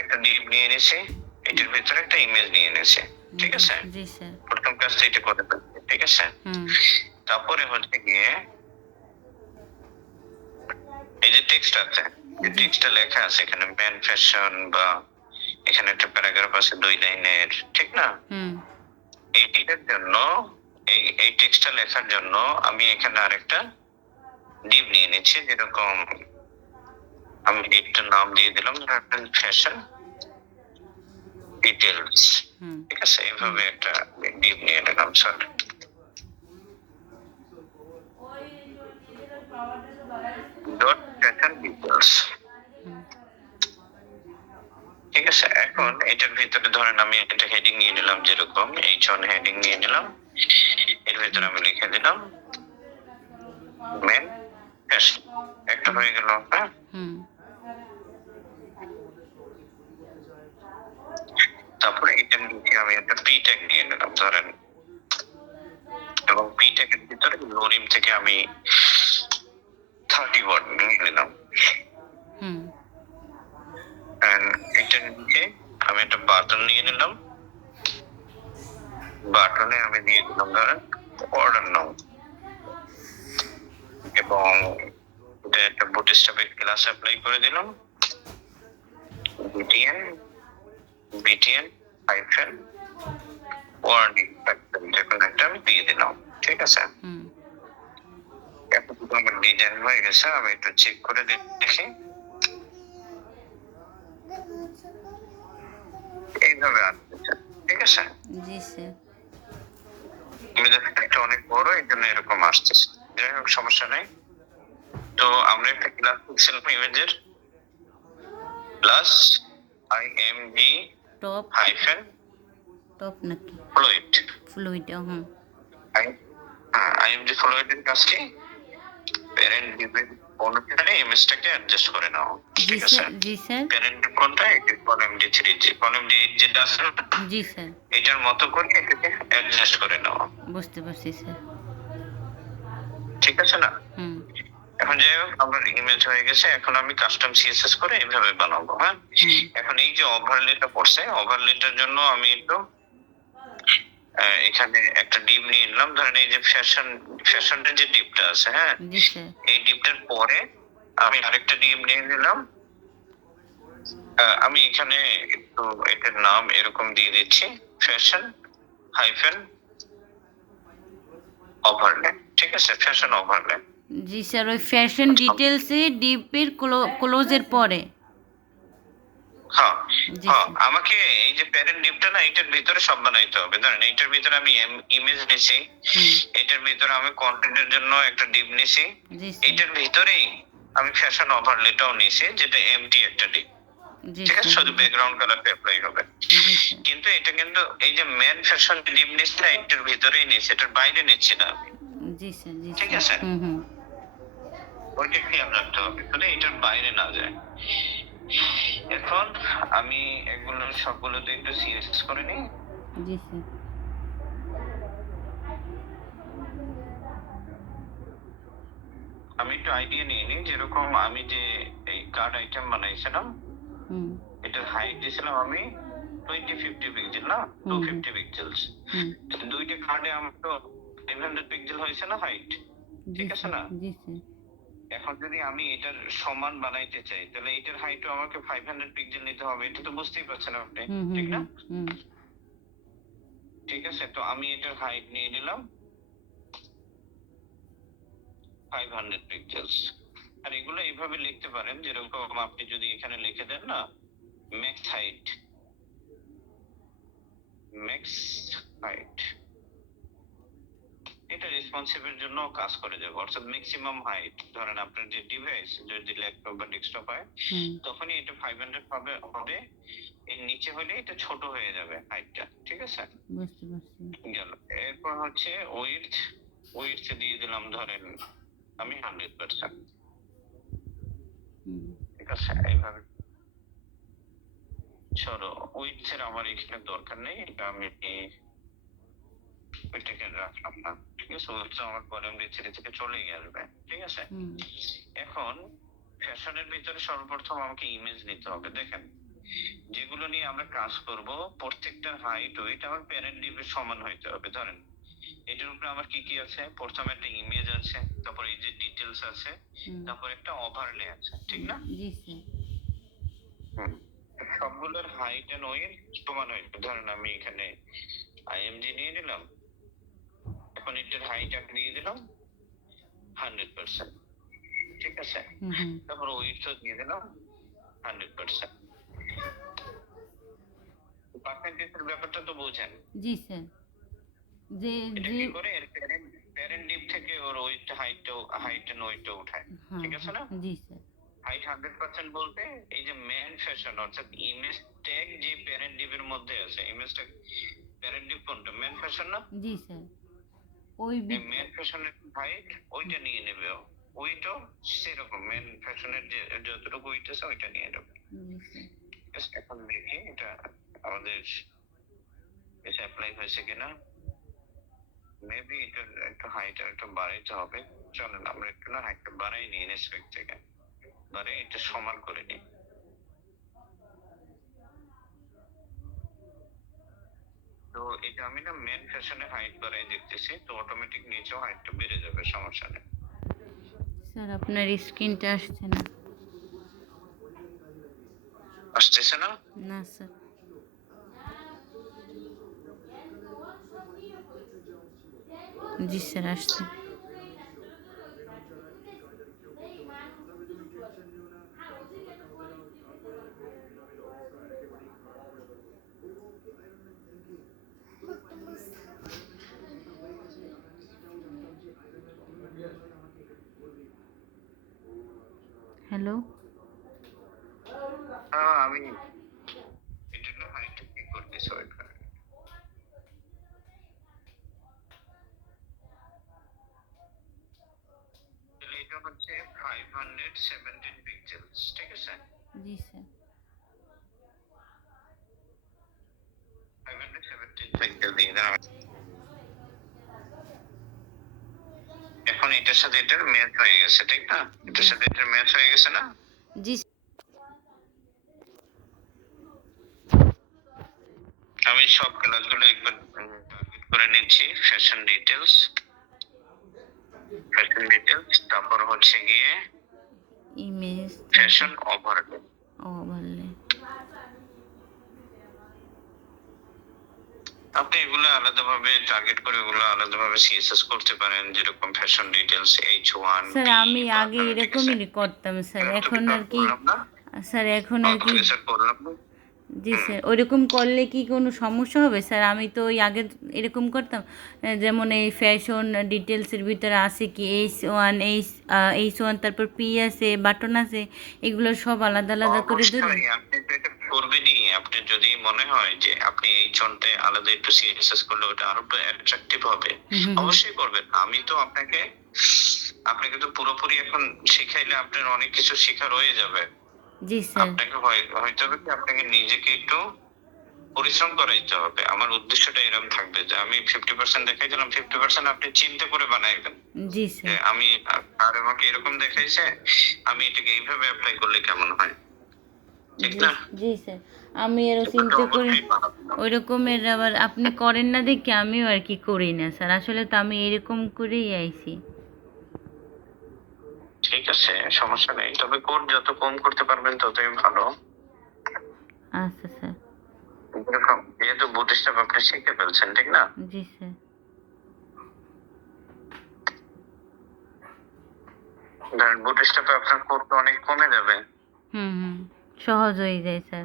একটা ডিপ নিয়ে নিয়েছি, এটার ভিতরে একটা ইমেজ নিয়ে নিয়েছি, ঠিক আছে? জি স্যার। প্রথম কাজটা এটা করে ফেলছি, ঠিক আছে? তারপরে হচ্ছে গিয়ে এই যে টেক্সট আছে, এই টেক্সটটা লেখা আছে এখানে ম্যান ফ্যাশন, বা এখানে একটা প্যারাগ্রাফ আছে 2 লাইনের, ঠিক না? এইটার জন্য এই টেক্সটটা লেখার জন্য আমি এখানে আরেকটা ডিভ নিয়ে নিচ্ছি, যেরকম আমি ডিভটার নাম দিয়ে দিলাম ফ্যাশন ডিটেলস, ঠিক আছে? এইভাবে একটা ডিভ নিয়ে নিলাম স্যার। ডট ফ্যাশন ডিটেলস, ঠিক আছে? এখন এটার ভিতরে ধরেন আমি একটা হেডিং নিয়ে নিলাম, যেরকম H1 হেডিং নিয়ে নিলাম, এর ভিতরে আমি লিখে দিলাম মেন ফ্যাশন, একটা হয়ে গেল। হ্যাঁ, তারপরে এটার নিচে আমি একটা পি ট্যাগ নিয়ে নিলাম ধরেন, এবং পি ট্যাগের ভিতরে নোরিম থেকে আমি 30 ওয়ার্ড নিয়ে নিলাম। এটার নিচে আমি একটা বাটন নিয়ে নিলাম, বাটনে আমি দিয়ে দিলাম ধরেন অর্ডার নাও, এবং এটা একটা বুটস্ট্র্যাপের ক্লাস অ্যাপ্লাই করে দিলাম, বিটিএন হাইফেন ওয়ার্নিং ফ্যাক্টর, যখন একটা আমি দিয়ে দিলাম, ঠিক আছে? এখন আমার ডিজাইন হয়ে গেছে, আমি একটু চেক করে দেখি। এইভাবে আসছে, ঠিক আছে? জি স্যার। একটা অনেক বড়, এই জন্য এরকম আসতেছে, যাই হোক সমস্যা নাই। তো আমরা একটা ক্লাস লিখছিলাম ইমেজের, plus IMG top hyphen top নাকি ফ্লুইড, ফ্লুইড? আইএমজি ফ্লুইডের কাজ কি? প্যারেন্ট ডিভের অনুসারে ইমেজটাকে অ্যাডজাস্ট করে নাও, ঠিক আছে? জি স্যার। প্যারেন্ট ডিভ কোনটা? এটা কলাম ডি 3, যে কলাম ডি 8 যেটা আছে না, জি স্যার। এটার মতো করে এটাকে অ্যাডজাস্ট করে নাও, বুঝতে পারছি স্যার। ঠিক আছে না? এখন যাই হোক আমার ইমেজ হয়ে গেছে, এখন আমি কাস্টম সিএসএস করে এইভাবে বানাবো। হ্যাঁ, এখন এই যে ওভারলেটা পড়ছে, ওভারলেটার জন্য আমি একটু এখানে একটা ডিপ নিয়ে নিলাম, ধরেন এই যে ফ্যাশনের যে ডিপটা আছে, হ্যাঁ, এই ডিপটার পরে আমি আরেকটা ডিপ নিয়ে নিলাম, আমি এখানে একটু এটার নাম এরকম দিয়ে দিচ্ছি, ফ্যাশন হাইফেন ওভারলে, ঠিক আছে? Fashion overlay. জি স্যার, ওই ফ্যাশন ডিটেলসে ডিপের ক্লোজের পরে। হ্যাঁ, আমাকে এই যে প্যারেন্ট ডিপটা না, এটার ভিতরে সব বানাইতে হবে। ধরেন এইটার ভিতরে আমি ইমেজ নিছি, এটার ভিতরে আমি কন্টেন্টের জন্য একটা ডিপ নিছি, এটার ভিতরেই আমি ফ্যাশন ওভারলেটাও নিছি, যেটা এমটি একটা ডিপ, ঠিক আছে? শুধু ব্যাকগ্রাউন্ড কালারটা অ্যাপ্লাই হবে। কিন্তু এটা কিন্তু এই যে মেন ফ্যাশন ডিপ নিছি না, এটার ভিতরেই নিছি, এটার বাইরে নিচ্ছি না আমি। জি স্যার, ঠিক আছে? ওইটা খেয়াল রাখতে হবে, তাহলে এটার বাইরে না যায়। এখন আমি এগুলো সবগুলোতে একটু সিএসএস করে নিই। জি স্যার। আমি একটু আইডিয়া নিয়ে নিই, যেরকম আমি যে এই কার্ড আইটেম বানাইছিলাম, এটার হাইট দিয়েছিলাম আমি 2050 পিক্সেল, না 250 পিক্সেলস। দুইটা কার্ডে আমার তো 500 পিক্সেল হয়েছে না হাইট, ঠিক আছে না? জি স্যার। এখন যদি আমি এটার সমান বানাইতে চাই, তাহলে এটার হাইটও আমাকে 500 পিক্সেল নিতে হবে, এটা তো বুঝতেই পারছেন আপনি, ঠিক না? ঠিক আছে, তো আমি এটার হাইট নিয়ে নিলাম 500 পিক্সেলস। আর এগুলো এইভাবে লিখতে পারেন, যেরকম আপনি যদি এখানে লিখে দেন না ম্যাক্স হাইট, এটা রেসপন্সিভের জন্য কাজ করে যাবে, অর্থাৎ ম্যাক্সিমাম হাইট। ধরেন আপনার যে ডিভাইস যদি ল্যাপটপ বা ডেস্কটপ হয়, তখনই এটা 500 হবে, এর নিচে হলে এটা ছোট হয়ে যাবে হাইটটা, ঠিক আছে? বুঝতে পারছি। গেল। এরপর হচ্ছে উইডথ দিয়ে দিলাম ধরেন আমি 100%, ঠিক আছে? এইভাবে চলো, উইডথের আমার এখানে দরকার নেই, এটা আমি ওইটাকে রাখলাম না, ঠিক আছে? উইডথ আমার কলাম ছেড়ে থেকে চলে আসবে, ঠিক আছে? এখন ফ্যাশনের ভিতরে সর্বপ্রথম আমাকে ইমেজ নিতে হবে। দেখেন, এগুলো নিয়ে আমরা কাজ করব। প্রত্যেকটা হাইট ওয়েট আমার প্যারেন্ট ডিপের সমান হইতে হবে। ধরেন এটার উপরে আমার কি কি আছে, প্রথমে একটা ইমেজ আছে, তারপর এই যে ডিটেলস আছে, তারপর একটা ওভারলে আছে, ঠিক না? জি স্যার। হুম। সবগুলোর হাইট এন্ড ওয়েট সমান হইবে। ধরেন আমি এখানে আইএমজি নিয়ে নিলাম, এখন এটার হাইট আমি দিয়ে দিলাম 100%, ঠিক আছে? তারপর ওয়েটও দিয়ে দিলাম 100%। পার্সেন্টেজের ব্যাপারটা তো বোঝেন। জি স্যার। যে এটা যে কি করে এর প্যারেন্ট ডিপ থেকে ওর ওয়েট হাইট এন্ড ওয়েটটা উঠায়, ঠিক আছে না? জি স্যার। হাইট 100% বলতে এই যে মেন ফ্যাশন অর্থাৎ ইমেজ ট্যাগ যে প্যারেন্ট ডিপের মধ্যে আছে, ইমেজ ট্যাগ প্যারেন্ট ডিপ কোনটা, মেন ফ্যাশন না? জি স্যার। ওই এই মেন ফ্যাশনের হাইট ওইটা নিয়ে নেবে, ওইটাও সেরকম মেন ফ্যাশনের যে যতটুকু ওইট আছে ওইটা নিয়ে নেবে। এখন দেখি এটা আমাদের এসে অ্যাপ্লাই হয়েছে কিনা। মেবি এটা একটু হাইট একটু বাড়াইতে হবে। চলেন আমরা একটু না হাইটটা বাড়াই নিই ইনস্পেক্ট থেকে, বাড়াই এটা সমান করে নিই। তো এটা আমি না মেন ফ্যাশনে হাইট বাড়াই দেখতেছি, তো অটোমেটিক নিচেও হাইটটা বেড়ে যাবে, সমস্যা নেই। স্যার আপনার স্ক্রিনটা আসছে না। আসতেছে না? না স্যার। জি স্যার আসছে। হ্যালো। হ্যাঁ আমি এটা না হাইটটা কি করতেছি ওইখানে। তাহলে এটা হচ্ছে 517 পিক্সেলস, ঠিক আছে? জি স্যার। 517 পিক্সেল দিয়ে দাও। এখন এটার সাথে এটার ম্যাচ হয়ে গেছে, ঠিক না? এটার সাথে এটার ম্যাচ হয়ে গেছে না? জি। আমি সব ক্লাসগুলো একবার টার্গেট করে নিচ্ছি। ফ্যাশন ডিটেলস, তারপর হচ্ছে গিয়ে ইমেজ ফ্যাশন ওভারলে। ওভারলে। আপনি এগুলো আলাদাভাবে টার্গেট করে এগুলো আলাদাভাবে সিএসএস করতে পারেন, যেরকম ফ্যাশন ডিটেলস H1। স্যার আমি আগে এরকমই করতাম স্যার, এখন আর কি স্যার এখন আর কি। জি স্যার। ওইরকম করলে কি কোনো সমস্যা হবে স্যার? আমি তো ওই আগে এরকম করতাম, যেমন এই ফ্যাশন ডিটেলসের ভিতরে আছে কি H1 তারপর P আছে, বাটন আছে, এগুলো সব আলাদা আলাদা করে দেবেন। আপনি তো এটা করবেনই। আপনি যদি মনে হয় যে আপনি এই জনতে আলাদা একটু সিএসএস করলে ওটা আরো একটু অ্যাট্রাকটিভ হবে, অবশ্যই করবেন। আমি তো আপনাকে তো পুরোপুরি এখন শিখাইলে আপনার অনেক কিছু শেখা রয়ে যাবে। জি স্যার। আপনাকে হয়তো হবে কি আপনাকে নিজেকে একটু পরিশ্রম করাইতে হবে। আমার উদ্দেশ্যটা এরকম থাকবে যে আমি 50% দেখাই দিলাম, 50% আপনি চিন্তা করে বানাইবেন। জি স্যার। আমি আর আমাকে এরকম দেখাইছে, আমি এটাকে এইভাবে অ্যাপ্লাই করলে কেমন হয়, ঠিক না? জি স্যার। আমি আরো চিন্তা করে ওই রকমের আবার আপনি করেন না দেখে আমিও আর কি করি না স্যার। আসলে তো আমি এরকম করেই আইছি। ঠিক আছে, সমস্যা নেই, তবে কোড যত কম করতে পারবেন ততই ভালো। আচ্ছা স্যার। যেহেতু বুটস্ট্র্যাপ আপনি শিখে ফেলছেন, ঠিক না? জি স্যার। ধরেন বুটস্ট্র্যাপে আপনার কোডটা অনেক কমে যাবে। সহজ হয়ে যায় স্যার।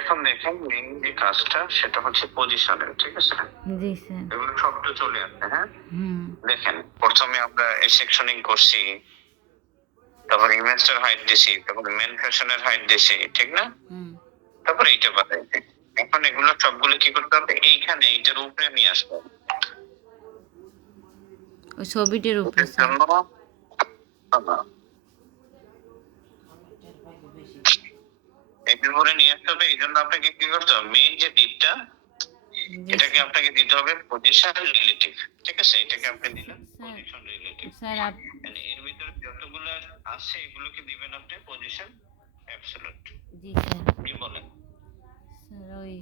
এখন দেখেন মেইন যে কাজটা সেটা হচ্ছে পজিশনের, ঠিক আছে? জি স্যার। এগুলো সবটা চলে আসছে। হ্যাঁ, দেখেন প্রথমে আমরা সেকশনিং করছি, তারপর ইমেজটার হাইট দিছি, তারপর মেন ফ্যাশনের হাইট দিছি, ঠিক না? তারপর এইটা বানাইছি। এখন এগুলো সবগুলো কি করতে হবে, এইখানে এইটার উপরে নিয়ে আসতে হবে। ওই ছবিটার উপরে ওটার স্যার। জন্য এটার উপরে নিয়ে আসতে হবে। এই জন্য আপনাকে কি করতে হবে, মেইন যে ডিপটা জি এটাকে আপনাকে দিতে হবে পজিশন রিলেটিভ। ঠিক আছে, এটাকে আপনি দিলেন স্যার। Position relative. স্যার এর ভিতরে যতগুলো আছে এগুলোকে দিবেন আপনি পজিশন অ্যাবসলিউট। জি স্যার। কি বলেন? স্যার ওই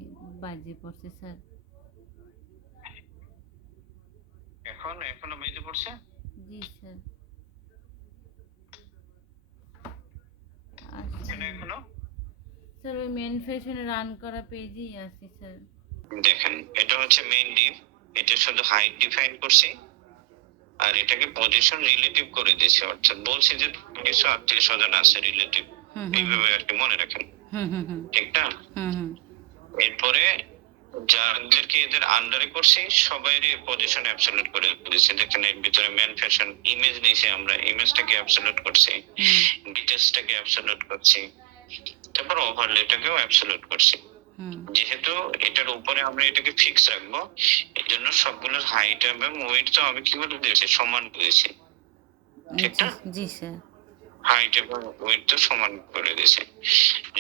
বাজে পড়ছে স্যার। এখনো মেজে পড়ছে? জি স্যার। এখানে এখনো স্যার ওই মেন ফ্যাশনে রান করা পেজেই আছে স্যার। দেখেন, এটা হচ্ছে মেইন ডিপ। এটা শুধু হাইট ডিফাইন করছি আর এটাকে পজিশন রিলেটিভ করে দিয়েছি, অর্থাৎ বলছি যে কিছু আত্মীয় স্বজন আছে রিলেটিভ, এইভাবে আর কি মনে রাখেন। ঠিক না? এরপরে যাদেরকে এদের আন্ডারে করছি সবাইরই পজিশন অ্যাবসলিউট করে দিয়েছি। দেখেন এর ভিতরে মেন ফ্যাশন ইমেজ নিয়েছি, আমরা ইমেজটাকে অ্যাবসলিউট করছি, ডিটেলসটাকে অ্যাবসলিউট করছি, তারপর ওভারলেটাকেও অ্যাবসলিউট করছি। যেহেতু এটার উপরে আমরা এটাকে ফিক্স রাখবো, এই জন্য সবগুলোর হাইট এবং ওয়েট তো আমি কি করে দিয়েছি, সমান দিয়েছি। ঠিক না? জি স্যার। হাইট এবং ওয়েট তো সমান করে দিয়েছি।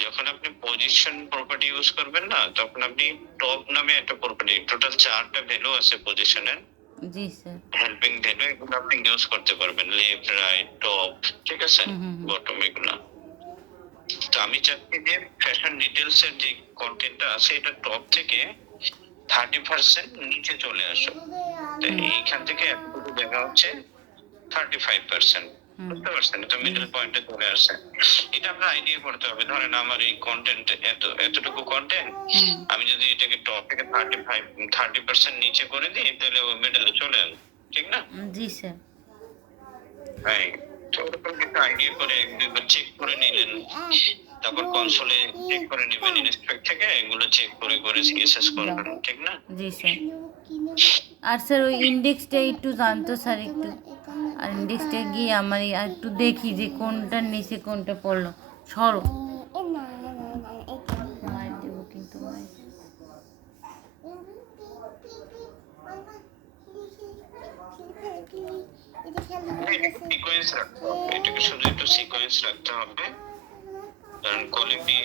যখন আপনি পজিশন প্রপার্টি ইউজ করবেন না, তখন আপনি টপ নামে একটা প্রপার্টি, টোটাল 4টা ভ্যালু আছে পজিশনের। জি স্যার। হেল্পিং ভ্যালু, এগুলো আপনি ইউজ করতে পারবেন, লেফট রাইট টপ, ঠিক আছে, বটম, এগুলো। তো আমি চাচ্ছি যে ফ্যাশন ডিটেলস এর যে কন্টেন্টটা আছে এটা টপ থেকে 30% নিচে চলে আসো। তো এইখান থেকে এতটুকু দেখা হচ্ছে 35%। বুঝতে পারছেন? এটা মিডল পয়েন্টে চলে আসে। এটা আপনার আইডিয়া করতে হবে। ধরেন আমার এই কন্টেন্ট এতটুকু কন্টেন্ট, আমি যদি এটাকে টপ থেকে 30% নিচে করে দিই তাহলে ও মিডলে চলে আসবে। ঠিক না? জি স্যার। হ্যাঁ, তো ওরকম কিছু আইডিয়া করে এক দুইবার চেক করে নিলেন, তারপর কনসোলে চেক করে নেবেন, ইনস্পেক্ট থেকে এগুলো চেক করে করে সিএসএস করবেন। ঠিক না? জি স্যার। আর স্যার ওই ইন্ডেক্সটা একটু জানতো স্যার একটু, আর ইন্ডেক্সটা গিয়ে আমার একটু দেখি যে কোনটার নিচে কোনটা পড়লো। সরো মার দেবো কিন্তু সিকোয়েন্স রাখতে হবে, এটাকে শুধু একটু সিকোয়েন্স রাখতে হবে। কারণ কলিং দিয়ে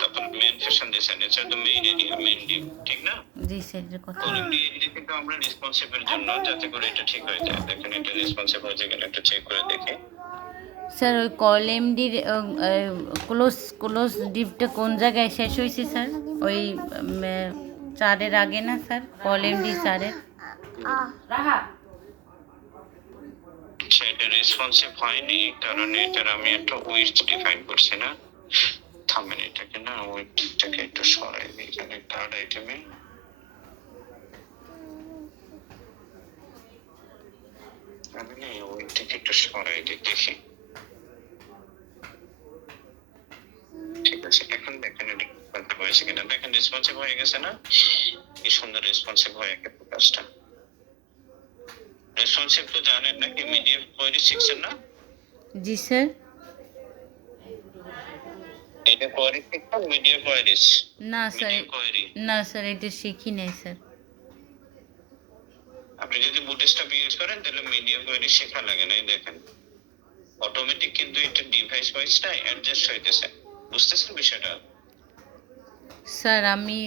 তারপর মেন ফ্যাশন দিয়েছেন, এটা তো মেইন এরিয়া, মেইন ডিপ। ঠিক না? জি স্যার। কথা কলিং দিয়ে কিন্তু আমরা রেসপন্সিভের জন্য, যাতে করে এটা ঠিক হয়ে যায়। দেখেন এটা রেসপন্সিভ হয়েছে কিনা একটু চেক করে দেখি। স্যার ওই কল এমডির ক্লোজ ডিপটা কোন জায়গায় শেষ হয়েছে স্যার? ওই 4-এর আগে না স্যার? Call MD 4-এর। আচ্ছা, এটা রেসপন্সিভ হয়নি কারণ এটার আমি একটা উইডথ ডিফাইন করছি না। থামেন, এটাকে না উইডথটাকে একটু সরাই দিই। এখানে থার্ড আইটেমে আমি না এই উইডথটাকে একটু সরাই দিই, দেখি। ঠিক আছে, এখন দেখেন এটা রেসপন্সিভ হয়েছে কিনা। দেখেন রেসপন্সিভ হয়ে গেছে না? কি সুন্দর রেসপন্সিভ হয়ে গেছে কাজটা। রেসপন্সিভ তো জানেন নাকি, মিডিয়াম কোয়েরি শিখছেন না? জি স্যার। এটা কোয়েরি শিখছেন, মিডিয়াম কোয়েরিজ? না স্যার, মিডিয়াম কোয়েরি না স্যার এটা শিখি নাই স্যার। আপনি যদি বুটস্ট্র্যাপ ইউজ করেন তাহলে মিডিয়াম কোয়েরি শেখা লাগে না। এই দেখেন অটোমেটিক কিন্তু এটা ডিভাইস ওয়াইজটা অ্যাডজাস্ট হইতেছে। বুঝতেছেন বিষয়টা? স্যার আমি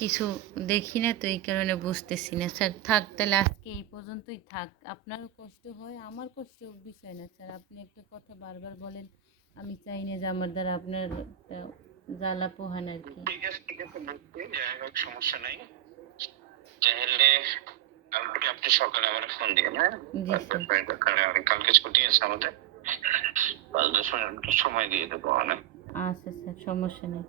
কিছু দেখি না তো এই কারণে বুঝতেছি না স্যার। থাক তাহলে আজকে এই পর্যন্তই থাক। আপনারও কষ্ট হয়, আমার কষ্ট বিষয় না স্যার। আপনি একটা কথা বারবার বলেন, আমি চাই না যে আমার দ্বারা আপনার জ্বালা পোহান আর কি। ঠিক আছে, ঠিক আছে, বুঝছি। যাই হোক, সমস্যা নাই। তাহলে কালকে আপনি সকালে আমার ফোন দিন। হ্যাঁ, জি স্যার। কালকে ছুটি আছে আমাদের, 5-10 মিনিট সময় দিয়ে দেবো অনেক। আচ্ছা স্যার, সমস্যা নেই।